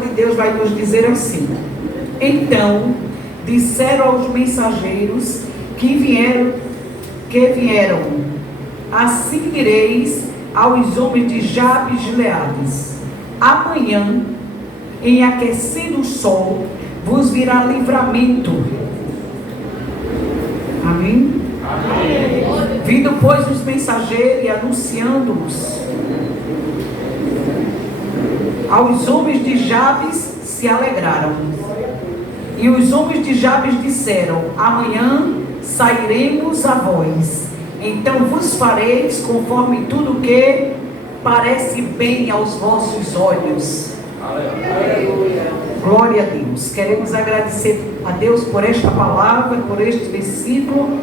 de Deus vai nos dizer assim: então disseram aos mensageiros que vieram, assim direis aos homens de Jabes de Gileades: amanhã, em aquecendo o sol, vos virá livramento. Amém? Amém. Vindo, pois, os mensageiros e anunciando-os aos homens de Jabes, se alegraram. E os homens de Jabes disseram: amanhã sairemos a vós, então vos fareis conforme tudo que parece bem aos vossos olhos. Aleluia. Glória a Deus. Queremos agradecer a Deus por esta palavra, por este versículo.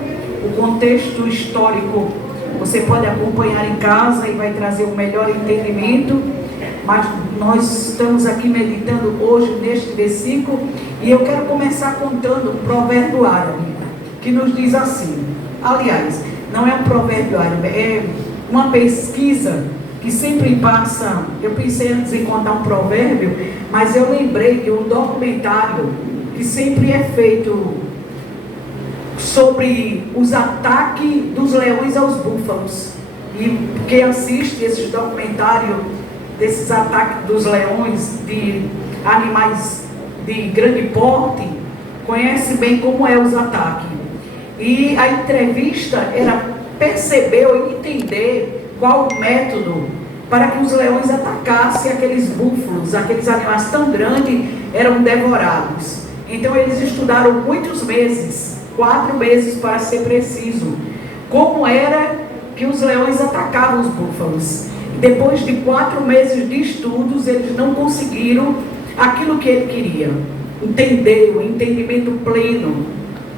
O contexto histórico você pode acompanhar em casa e vai trazer um melhor entendimento, mas nós estamos aqui meditando hoje neste versículo, e eu quero começar contando um provérbio árabe que nos diz assim. Aliás, não é um provérbio árabe, é uma pesquisa que sempre passa. Eu pensei antes em contar um provérbio, mas eu lembrei de um documentário que sempre é feito sobre os ataques dos leões aos búfalos. E quem assiste esses documentários desses ataques dos leões, de animais de grande porte, conhece bem como é os ataques. E a entrevista era perceber ou entender qual o método para que os leões atacassem aqueles búfalos, aqueles animais tão grandes, eram devorados. Então eles estudaram muitos meses, 4 meses para ser preciso, como era que os leões atacavam os búfalos. Depois de 4 meses de estudos, eles não conseguiram aquilo que ele queria, entender o entendimento pleno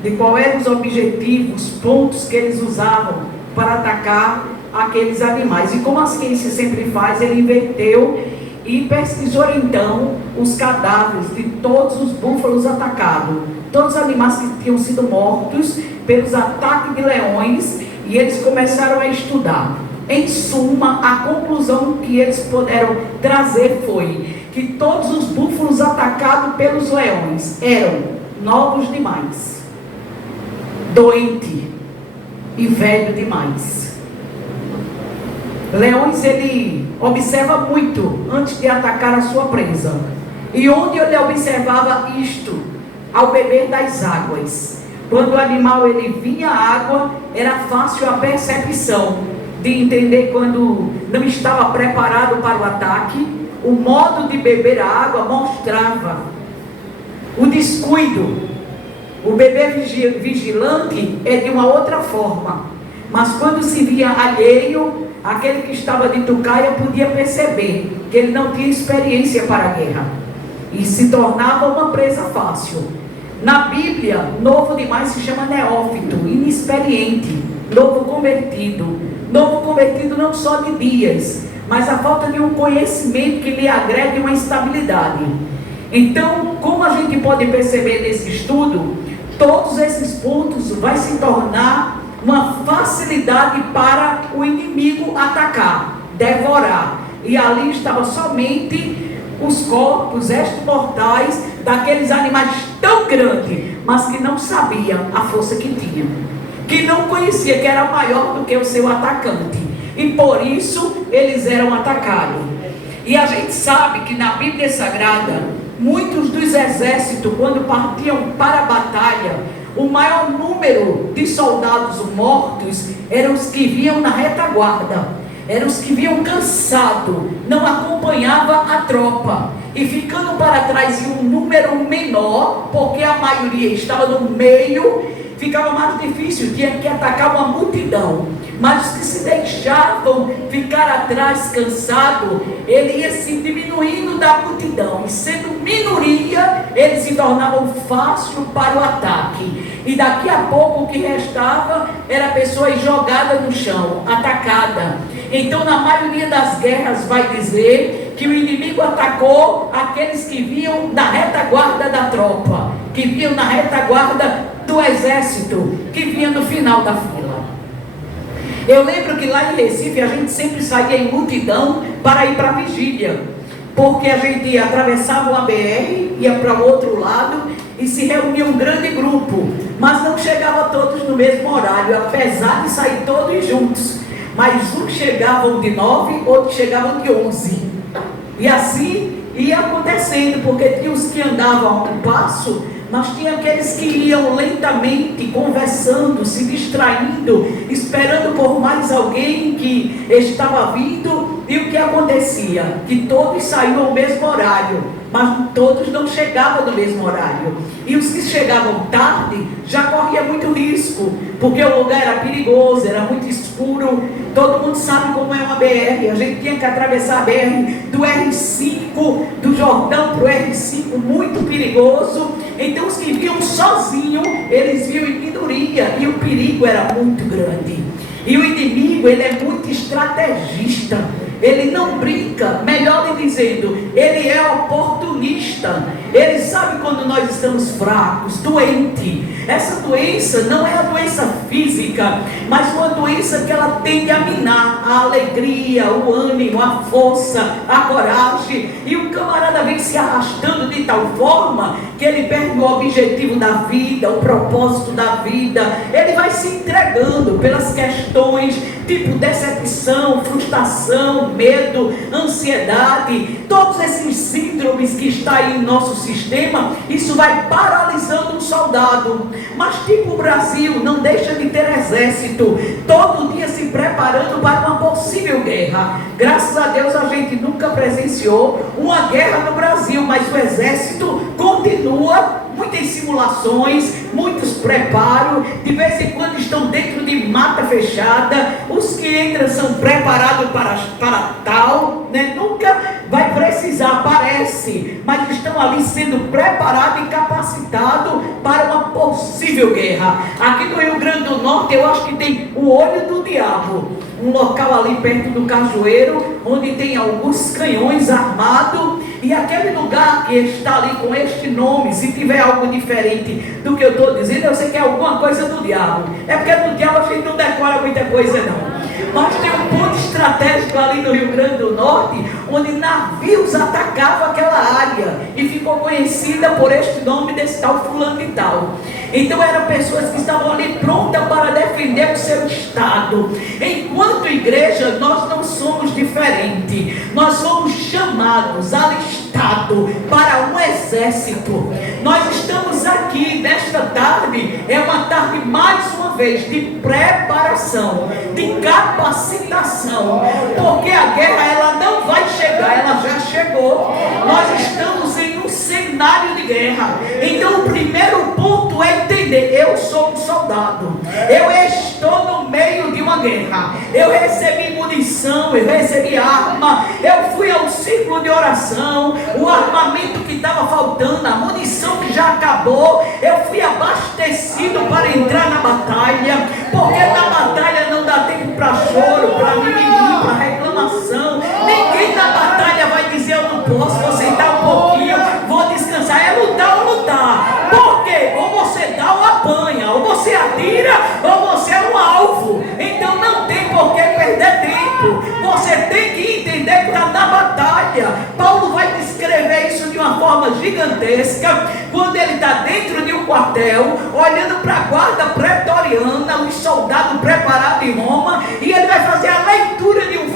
de quais eram os objetivos, pontos que eles usavam para atacar aqueles animais. E como a ciência sempre faz, ele inverteu e pesquisou então os cadáveres de todos os búfalos atacados, todos os animais que tinham sido mortos pelos ataques de leões, e eles começaram a estudar. Em suma, a conclusão que eles puderam trazer foi que todos os búfalos atacados pelos leões eram novos demais, doente e velho demais. Leões, ele observa muito antes de atacar a sua presa. E onde ele observava isto? Ao beber das águas. Quando o animal ele vinha à água, era fácil a percepção de entender quando não estava preparado para o ataque. O modo de beber a água mostrava o descuido. O beber vigilante é de uma outra forma, mas quando se via alheio, aquele que estava de tucaia podia perceber que ele não tinha experiência para a guerra e se tornava uma presa fácil. Na Bíblia, novo demais se chama neófito, inexperiente, novo convertido não só de dias, mas a falta de um conhecimento que lhe agregue uma estabilidade. Então, como a gente pode perceber nesse estudo, todos esses pontos vai se tornar uma facilidade para o inimigo atacar, devorar. E ali estava somente os corpos extra-mortais daqueles animais tão grandes, mas que não sabiam a força que tinham, que não conhecia que era maior do que o seu atacante, e por isso eles eram atacados. E a gente sabe que na Bíblia Sagrada, muitos dos exércitos, quando partiam para a batalha, o maior número de soldados mortos eram os que vinham na retaguarda, eram os que vinham cansados, não acompanhava a tropa, e ficando para trás em um número menor, porque a maioria estava no meio, ficava mais difícil, tinha que atacar uma multidão. Mas os que se deixavam ficar atrás cansado, ele ia se diminuindo da multidão, e sendo minoria, eles se tornavam fácil para o ataque. E daqui a pouco o que restava era a pessoa jogada no chão, atacada. Então na maioria das guerras vai dizer que o inimigo atacou aqueles que vinham na retaguarda da tropa, que vinham na retaguarda do exército, que vinha no final da fila. Eu lembro que lá em Recife a gente sempre saía em multidão para ir para a vigília. porque a gente atravessava uma BR, ia para o outro lado e se reunia um grande grupo, mas não chegava todos no mesmo horário, apesar de sair todos juntos. Mas uns chegavam de 9, outros chegavam de 11. E assim ia acontecendo, porque tinha os que andavam a um passo, mas tinha aqueles que iam lentamente, conversando, se distraindo, esperando por mais alguém que estava vindo. E o que acontecia? Que todos saíam ao mesmo horário, mas todos não chegavam no mesmo horário. E os que chegavam tarde já corriam muito risco, porque o lugar era perigoso, era muito escuro. Todo mundo sabe como é uma BR. A gente tinha que atravessar a BR do R5, do Jordão para o R5, muito perigoso. Então os que vinham sozinhos, eles viam em minoria, e o perigo era muito grande. E o inimigo, ele é muito estrategista. Ele não brinca, melhor lhe dizendo, ele é oportunista. Ele sabe quando nós estamos fracos, doentes. Essa doença não é a doença física, mas uma doença que ela tende a minar a alegria, o ânimo, a força, a coragem. E o camarada vem se arrastando de tal forma que ele perde o objetivo da vida, o propósito da vida. Ele vai se entregando pelas questões, tipo decepção, frustração, medo, ansiedade, todos esses síndromes que está aí no nosso sistema. Isso vai paralisando um soldado. Mas tipo o Brasil não deixa de ter exército, todo dia se preparando para uma possível guerra. Graças a Deus a gente nunca presenciou uma guerra no Brasil, mas o exército continua, muitas simulações, muitos preparos, de vez em quando estão dentro de mata fechada. Os que entram são preparados para tal, né? Nunca vai precisar, parece, mas estão ali sendo preparados e capacitados para uma possível guerra. Aqui no Rio Grande do Norte eu acho que tem o Olho do Diabo, um local ali perto do Cajueiro, onde tem alguns canhões armados. E aquele lugar que está ali com este nome, se tiver algo diferente do que eu estou dizendo, eu sei que é alguma coisa do diabo. É porque do diabo a gente não decora muita coisa não. Mas tem um ponto estratégico ali no Rio Grande do Norte, onde navios atacavam aquela área, e ficou conhecida por este nome desse tal fulano de tal. Então eram pessoas que estavam ali prontas para defender o seu estado. Enquanto igreja, nós não somos diferentes. Nós somos chamados, alistados para um exército. Nós estamos aqui nesta tarde, é uma tarde mais uma vez de preparação, de capacitação, porque a guerra ela não vai chegar, ela já chegou. Nós estamos em um cenário de guerra. Então o primeiro ponto é entender: eu sou um soldado, eu estou no meio de uma guerra, eu recebi munição, eu recebi arma, eu fui ao círculo de oração, o armamento que estava faltando, a munição que já acabou, eu fui abastecido para entrar na batalha, porque na batalha não dá tempo para choro, para mimimi, para reclamação. Ninguém na batalha vai dizer: eu não posso, vou sentar um pouquinho, vou descansar. É lutar ou lutar. Por quê? Ou você dá ou apanha, ou você atira ou você é um alvo. Então não tem por que perder tempo. Você tem que entender que está na batalha. Paulo vai descrever isso de uma forma gigantesca quando ele está dentro de um quartel, olhando para a guarda pretoriana, os soldados preparados em Roma, e ele vai fazer a leitura de um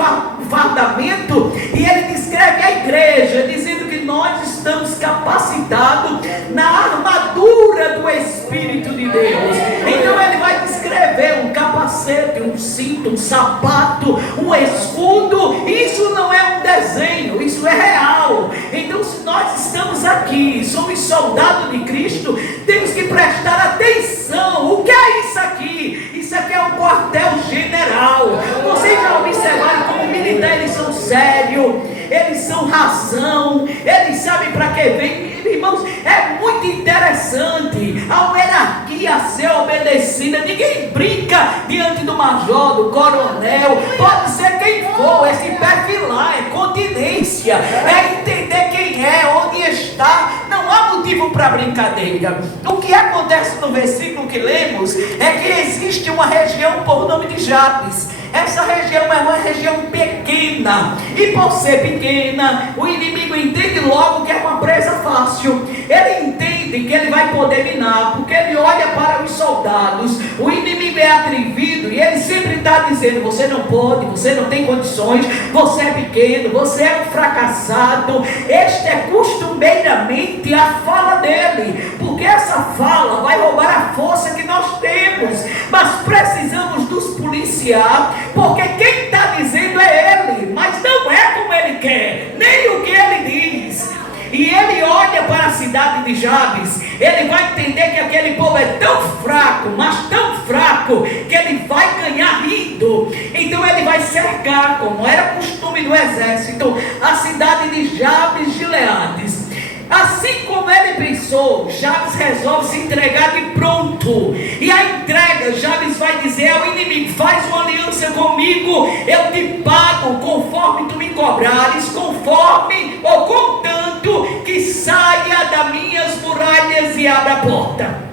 fardamento, e ele descreve a igreja, dizendo que nós estamos capacitados na armadura do Espírito de Deus. Então ele vai descrever um capacete, um cinto, um sapato, um escudo. Isso não é um desenho, isso é real. Então se nós estamos aqui, somos soldados de Cristo, temos que prestar atenção. O que é isso aqui? Isso aqui é um quartel-general. Vocês já observaram como militares eles são sérios, eles são razão, eles sabem para que vem. Irmãos, é muito interessante a hierarquia a ser obedecida. Ninguém brinca diante do major, do coronel, pode ser quem for, é se perfilar, é continência, é entender quem é, onde está. Não há motivo para brincadeira. O que acontece no versículo que lemos é que existe uma região por nome de Jabes. Essa região é uma região pequena, e por ser pequena, o inimigo entende logo que é uma presa fácil. Ele entende que ele vai poder minar, porque ele olha para os soldados. O inimigo é atrevido e ele sempre está dizendo: você não pode, você não tem condições, você é pequeno, você é um fracassado. Este é costumeiramente a fala dele, porque essa fala vai roubar a força que nós temos. Mas precisamos nos policiar, porque quem está dizendo é ele, mas não é como ele quer, nem o que ele diz. E ele olha para a cidade de Jabes, ele vai entender que aquele povo é tão fraco, mas tão fraco, que ele vai ganhar rindo. Então ele vai cercar, como era costume do exército, a cidade de Jabes Gileades. Assim como ele pensou, Jabes resolve se entregar de pronto. E a entrega, Jabes vai dizer ao inimigo: faz uma aliança comigo, eu te pago conforme tu me cobrares, conforme ou contanto que saia das minhas muralhas e abra a porta.